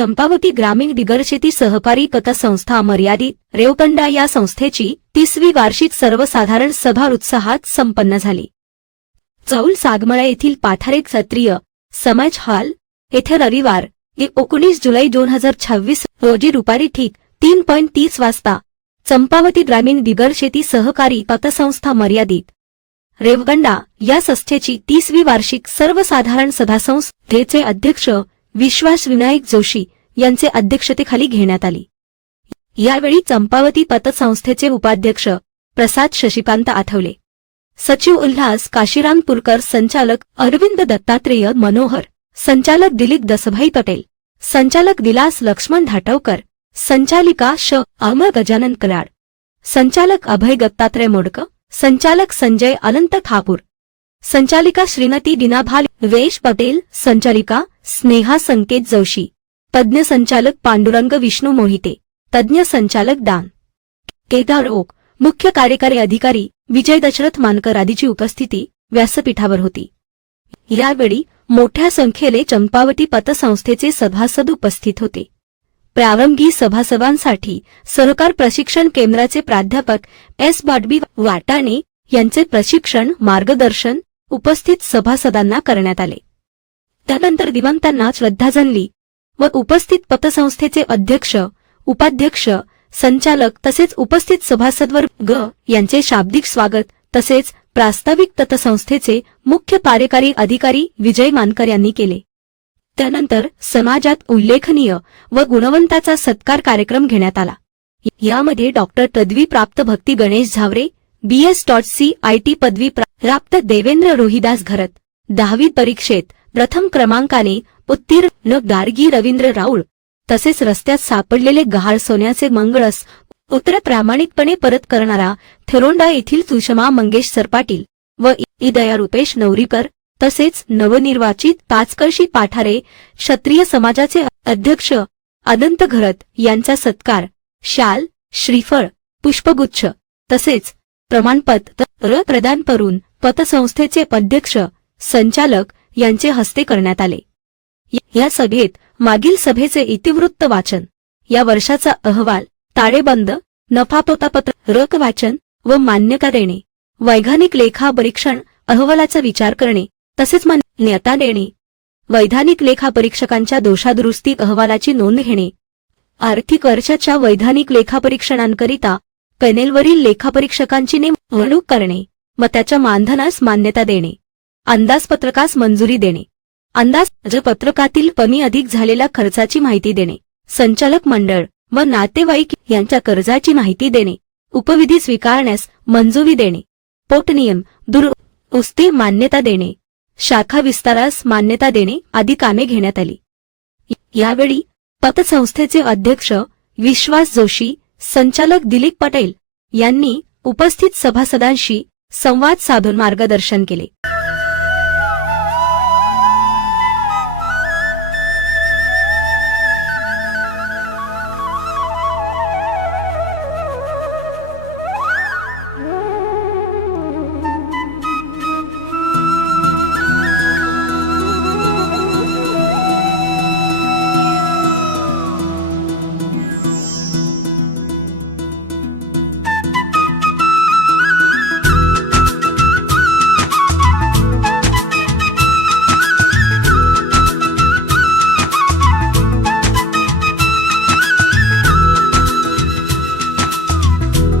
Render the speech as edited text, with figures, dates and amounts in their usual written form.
चंपावती ग्रामीण बिगर शेती सहकारी पतसंस्था मर्यादित रेवतंडा या संस्थेची 30वी वार्षिक सर्वसाधारण सभा उत्साहात संपन्न झाली। चौल सागमळा येथील पाठारे क्षत्रिय समाज हॉल येथे रविवार 19 जुलै 2026 रोजी दुपारी ठीक 3:30 वाजता चंपावती ग्रामीण बिगर शेती सहकारी पतसंस्था मर्यादित रेवतंडा या संस्थेची 30वी वार्षिक सर्वसाधारण सभा संस्थेचे अध्यक्ष विश्वास विनायक जोशी यांचे अध्यक्षतेखाली घेण्यात आली। यावेळी चंपावती पतसंस्थेचे उपाध्यक्ष प्रसाद शशिकांत आठवले, सचिव उल्हास काशीराम पुरकर, संचालक अरविंद दत्तात्रेय मनोहर, संचालक दिलीप दसभाई पटेल, संचालक विलास लक्ष्मण धाटवकर, संचालिका अमर गजानन कराड, संचालक अभय दत्तात्रय मोडक, संचालक संजय अनंत ठाकूर, संचालिका श्रीमती दिनाभाल वेश पटेल, संचालिका स्नेहा संकेत जोशी, तज्ञ संचालक पांडुरंग विष्णू मोहिते, तज्ञ संचालक दान केदार ओक, मुख्य कार्यकारी अधिकारी विजय दशरथ मानकर आदीची उपस्थिती व्यासपीठावर होती। यावेळी मोठ्या संख्येने चंपावती पतसंस्थेचे सभासद उपस्थित होते। प्रारंभी सभासदांसाठी सहकार प्रशिक्षण केंद्राचे प्राध्यापक एस बाडबी वाटाणे यांचे प्रशिक्षण मार्गदर्शन उपस्थित सभासदांना करण्यात आले। त्यानंतर दिवंगांना श्रद्धांजली व उपस्थित पतसंस्थेचे अध्यक्ष, उपाध्यक्ष, संचालक तसेच उपस्थित सभासदवर्ग यांचे शाब्दिक स्वागत तसेच प्रास्ताविक पतसंस्थेचे मुख्य कार्यकारी अधिकारी विजय मानकर यांनी केले। त्यानंतर समाजात उल्लेखनीय व गुणवंताचा सत्कार कार्यक्रम घेण्यात आला। यामध्ये डॉक्टर पदवी प्राप्त भक्ती गणेश झावरे, BS.CIT पदवी प्राप्त देवेंद्र रोहिदास घरत, 10वी परीक्षेत प्रथम क्रमांकाने उत्तीर्ण गार्गी रवींद्र राऊळ तसेच रस्त्यात सापडलेले गहाळ सोन्याचे मंगळस उत्तर प्रामाणिकपणे परत करणारा थेरोंडा येथील सुषमा मंगेश सरपाटील व दया रुपेश नवरीकर तसेच नवनिर्वाचित पाचकळशी पाठारे क्षत्रिय समाजाचे अध्यक्ष अनंत घरत यांचा सत्कार शाल, श्रीफळ, पुष्पगुच्छ तसेच प्रमाणपत्र प्रदान करून पतसंस्थेचे अध्यक्ष, संचालक यांचे हस्ते करण्यात आले। या सभेत मागील सभेचे इतिवृत्त वाचन, या वर्षाचा अहवाल, ताळेबंद, नफा-तोटा वाचन व मान्यता देणे, वैधानिक लेखा परीक्षण अहवालाचा विचार करणे तसेच मान्यता देणे, वैधानिक लेखा परीक्षकांच्या दोषादुरुस्ती अहवालाची नोंद घेणे, आर्थिक वर्षाच्या वैधानिक लेखापरीक्षणांकरिता पॅनेलवरील लेखापरीक्षकांची नेमणूक करणे व त्याच्या मानधनास मान्यता देणे, अंदाजपत्रकास मंजुरी देणे, अंदाजपत्रकातील कमी अधिक झालेल्या खर्चाची माहिती देणे, संचालक मंडळ व नातेवाईक यांच्या कर्जाची माहिती देणे, उपविधी स्वीकारण्यास मंजुरी देणे, पोटनियम दुरुस्ती मान्यता देणे, शाखा विस्तारास मान्यता देणे आदी कामे घेण्यात आली। यावेळी पतसंस्थेचे अध्यक्ष विश्वास जोशी, संचालक दिलीप पटेल यांनी उपस्थित सभासदांशी संवाद साधून मार्गदर्शन केले।